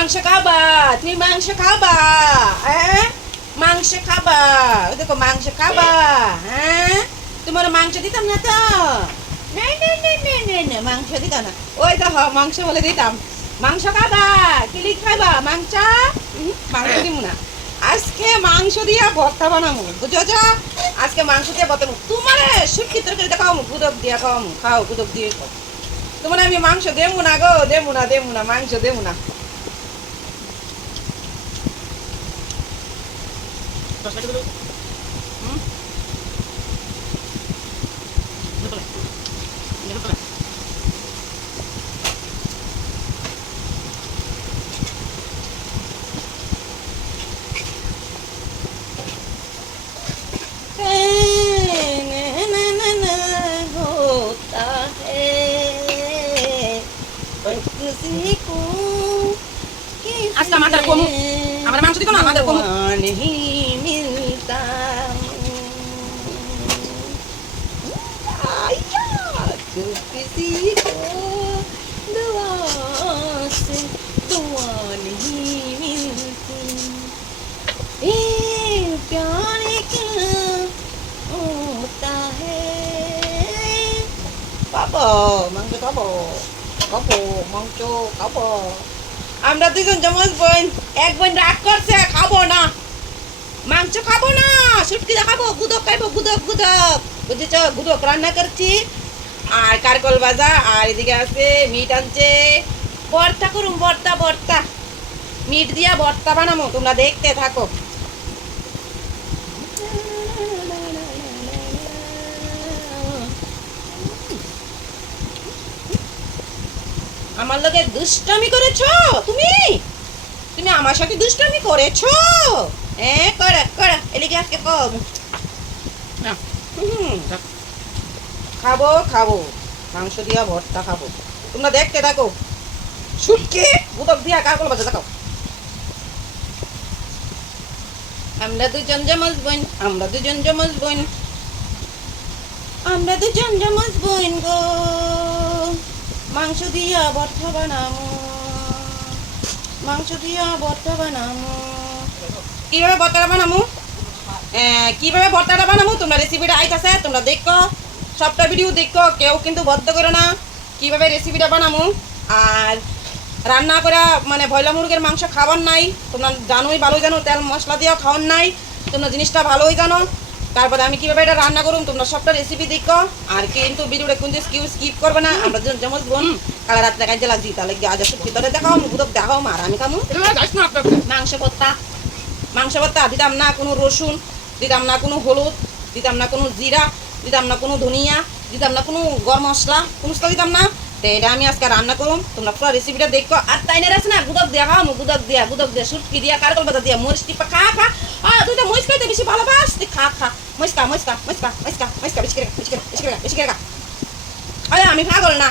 মাংস খাবা তুমি মাংস খাবা হ্যাঁ? মাংস খাবা ওই দেখো মাংস খাবা হ্যাঁ? তোমার মাংস দিতাম না তো? মাংস দিতাম না। ওই হ- মাংস বলে দিতাম। মাংস খাবা কিলি খাবা মাংস? মাংস দিব না। আজকে মাংস দিয়া ভর্তা বানাবো বুঝছ? আজকে মাংস দিয়ে ভর্তা। তোমার শিক্ষিত করে দেখাও গুদক দিয়া খাও খাও গুদক দিয়ে খাও। তোমার আমি মাংস দেবো না গো দেবো না দেবো না, মাংস দেবো না। আজকে আমাদের কমু। আমার মাংস দিকো না, আমাদের কমু। तो किसी को दुआ से दुआ नहीं मिलती ए प्यार क्या होता है খাবো মাংস খাবো খাবো মাংস খাবো আমরা দুজন জমজ বোন এক বোন রাগ করছে খাবো না মাংস খাবো না সুটকি খাবো গুদক খাইবো গুদক গুদক বুঝেছ গুদক রান্না করছি আর কারকল ভাজা আর এদিকে আছে মিট আনছে। ভর্তা করুম ভর্তা ভর্তা মিট দিয়া ভর্তা বানাবো তোমরা দেখতে থাকো। আমার লগে দুষ্টামি করেছ? তুমি? তুমি আমার সাথে দুষ্টামি করেছ? হ্যাঁ করা করা। এলিগে আজকে কম। হুম। খাব খাব। মাংস দিয়া ভর্তা খাব। তোমরা দেখতে থাকো। শুটকে বুদক দিয়া কার বাজা দেখাও। আমরা দুজন জমজ বোন, আমরা দুজন জমজ বোন। আমরা দুজন জমজ বোন গো। মাংস দিয়া ভর্তা বানামো। মাংস দিয়া ভর্তা বানামো। কীভাবে ভর্তাটা বানামো? কীভাবে ভর্তাটা বানাবো তোমরা রেসিপিটা আইতাছে, তোমরা দেখো। সবটা ভিডিও দেখো কেউ কিন্তু বদ্ধ করো না। কীভাবে রেসিপিটা বানাবো আর রান্না করা মানে ভয়লা মুরগের মাংস খাওয়ার নাই। তোমরা জানোই ভালোই জানো তেল মশলা দিয়েও খাওয়ার নাই। তোমরা জিনিসটা ভালোই জানো। তারপরে আমি কীভাবে এটা রান্না করুন তোমরা সবটা রেসিপি দেখো। আর কিন্তু ভিডিওটা কিন্তু স্কিপ স্কিপ করবে না। আমরা যেমন বোন কালা রাত্রে কাজে লাগছি তাহলে আজ ভিতরে দেখাও মুখ দেখাও আর আমি আপনার মাংস ভর্তা। মাংস ভর্তা দিতাম না কোনো রসুন দিতাম না কোনো হলুদ দিতাম না কোনো জিরা। দিতাম না কোনো ধনিয়া দিতাম না কোনো গরম মশলা কোনো মশলা দিতাম না। তো এটা আমি আজকে রান্না করুম তোমরা পুরো রেসিপিটা দেখো। আর তাই না আছে না গুদক দিয়া খাও গুদক দিয়া গুদক দিয়া সুটকি দিয়া কারকল পাতা দিয়া মরিচ টিপা খা খা। আ তুই তো মরিচ খাইতে বেশি ভালোবাস। তুই খা খা। মরিচ খা মরিচ খা মরিচ খা মরিচ খা মরিচ খা বেশি করে খা, বেশি করে খা, বেশি করে বেশি করে খা। আরে আমি পাগল না।